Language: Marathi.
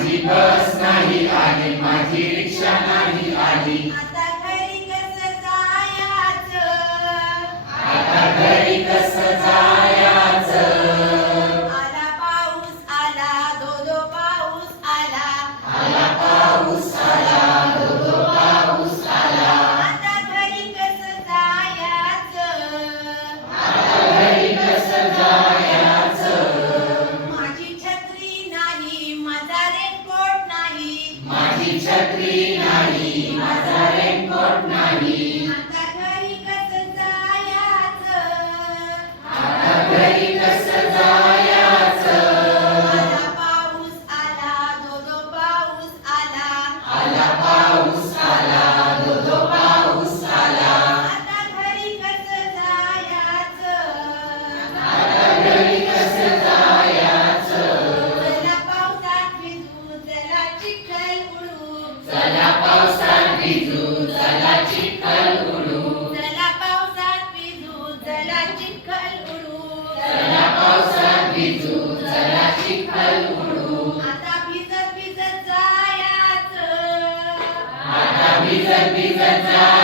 माझी बस नाही आली माझी छत्री नाही माझा रेनकोट नाही. आता घरी कसं जायचं? आता घरी कसं जायचं? आला पाऊस आला दो दो पाऊस आला. आला पाऊस चला चिखल उडू. चला पावसात भिजू चला चिखल उडू. आता भिजत भिजत जायचं. आता भिजत भिजत जायचं.